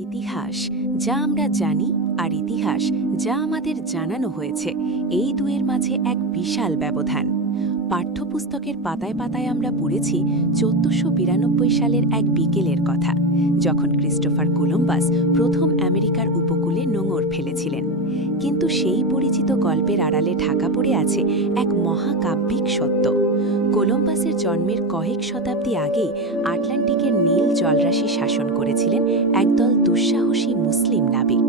ইতিহাস যা আমরা জানি আর ইতিহাস যা আমাদের জানানো হয়েছে এই দুয়ের মাঝে এক বিশাল ব্যবধান। পাঠ্যপুস্তকের পাতায় পাতায় আমরা পড়েছি 1492 সালের এক বিকেলের কথা, যখন ক্রিস্টোফার কলম্বাস প্রথম আমেরিকার উপকূলে নোঙর ফেলেছিলেন। কিন্তু সেই পরিচিত গল্পের আড়ালে ঢাকা পড়ে আছে এক মহাকাব্যিক সত্য। কলম্বাসের জন্মের কয়েক শতাব্দী আগেই আটলান্টিকের নীল জলরাশি শাসন করেছিলেন একদল দুঃসাহসী মুসলিম নাবিক।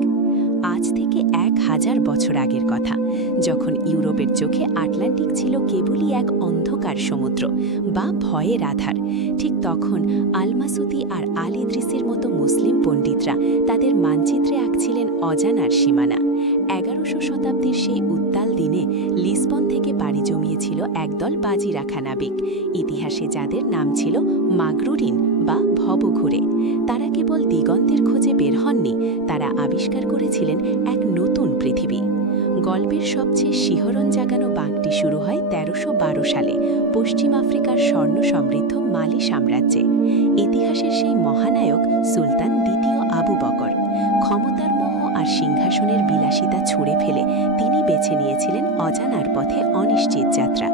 আজ থেকে 1000 বছর আগের কথা, যখন ইউরোপের চোখে আটলান্টিক ছিল কেবলই এক অন্ধকার সমুদ্র বা ভয়ের আধার, ঠিক তখন আল-মাসুদি আর আল ইদ্রিসের মতো মুসলিম পণ্ডিতরা তাদের মানচিত্রে আঁকছিলেন অজানার সীমানা। 11শো শতাব্দীর সেই উত্তাল দিনে লিসবন থেকে পাড়ি জমিয়েছিল একদল বাজি রাখা নাবিক, ইতিহাসে যাদের নাম ছিল মাগরুরিন বা ভবঘুরে। তারা কেবল দিগন্তের খোঁজে বের হননি, তারা আবিষ্কার করেছিলেন এক নতুন পৃথিবী। গল্পের সবচেয়ে শিহরণ জাগানো বাঁকটি শুরু হয় 1312 সালে পশ্চিম আফ্রিকার স্বর্ণ সমৃদ্ধ মালি সাম্রাজ্যে। ইতিহাসের সেই মহানায়ক সুলতান দ্বিতীয় আবু বকর ক্ষমতার মোহ আর সিংহাসনের বিলাসিতা ছুঁড়ে ফেলে তিনি বেছে নিয়েছিলেন অজানার পথে অনিশ্চিত যাত্রা।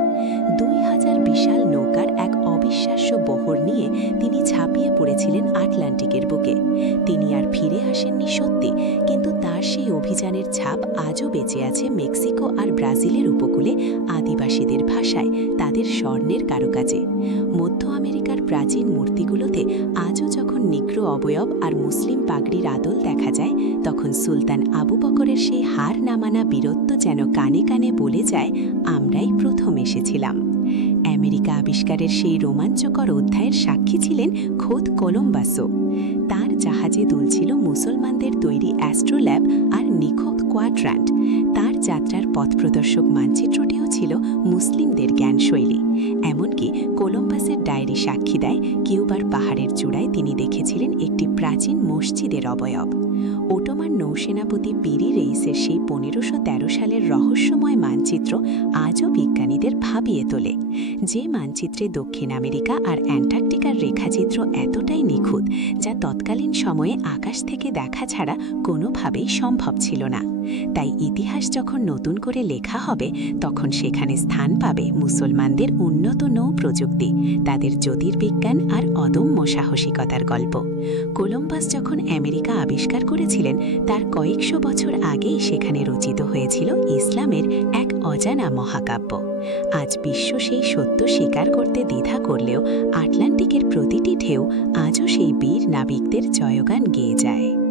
2000 বিশাল নৌকার এক অবিশ্বাস্য বহর নিয়ে তিনি ঝাঁপিয়ে পড়েছিলেন আটলান্টিকের বুকে। তিনি আর ফিরে আসেননি সত্যি, কিন্তু তার সেই অভিযানের ছাপ আজও বেঁচে আছে মেক্সিকো আর ব্রাজিলের উপকূলে আদিবাসীদের ভাষায়, তাদের স্বর্ণের কারুকাজে। মধ্য আমেরিকার প্রাচীন মূর্তিগুলোতে আজও যখন নিগ্র অবয়ব আর মুসলিম পাগড়ির আদল দেখা যায়, তখন সুলতান আবু বকরের সেই হার না মানা বীরত্ব যেন কানে কানে বলে যায়, আমরাই প্রথম এসেছিলাম। আমেরিকা আবিষ্কারের সেই রোমাঞ্চকর অধ্যায়ের সাক্ষী ছিলেন খোদ কলম্বাসও। তার জাহাজে দুলছিল মুসলমানদের তৈরি অ্যাস্ট্রোল্যাব আর নিখুঁত কোয়াড্রান্ট। তার যাত্রার পথপ্রদর্শক মানচিত্রটিও ছিল মুসলিমদের জ্ঞানশৈলী। এমনকি কলম্বাসের ডায়েরি সাক্ষী দেয়, কিউবার পাহাড়ের চূড়ায় তিনি দেখেছিলেন একটি প্রাচীন মসজিদের অবয়ব। ওটোমান নৌসেনাপতি পিরি রেইসের সেই 1513 সালের রহস্যময় মানচিত্র আজও বিজ্ঞানীদের ভাবিয়ে তোলে। যে মানচিত্রে দক্ষিণ আমেরিকা আর অ্যান্টার্কটিকার রেখাচিত্র এতটাই নিখুঁত, যা তৎকালীন সময়ে আকাশ থেকে দেখা ছাড়া কোনোভাবেই সম্ভব ছিল না। তাই ইতিহাস যখন নতুন করে লেখা হবে, তখন সেখানে স্থান পাবে মুসলমানদের উন্নত নৌ প্রযুক্তি, তাদের জ্যোতির্বিজ্ঞান আর অদম্য সাহসিকতার গল্প। কলম্বাস যখন আমেরিকা আবিষ্কার করেছিলেন, তার কয়েকশো বছর আগেই সেখানে রচিত হয়েছিল ইসলামের এক অজানা মহাকাব্য। আজ বিশ্ব সেই সত্য স্বীকার করতে দ্বিধা করলেও আটলান্টিকের প্রতিটি ঢেউ আজও সেই বীর নাবিকদের জয়গান গেয়ে যায়।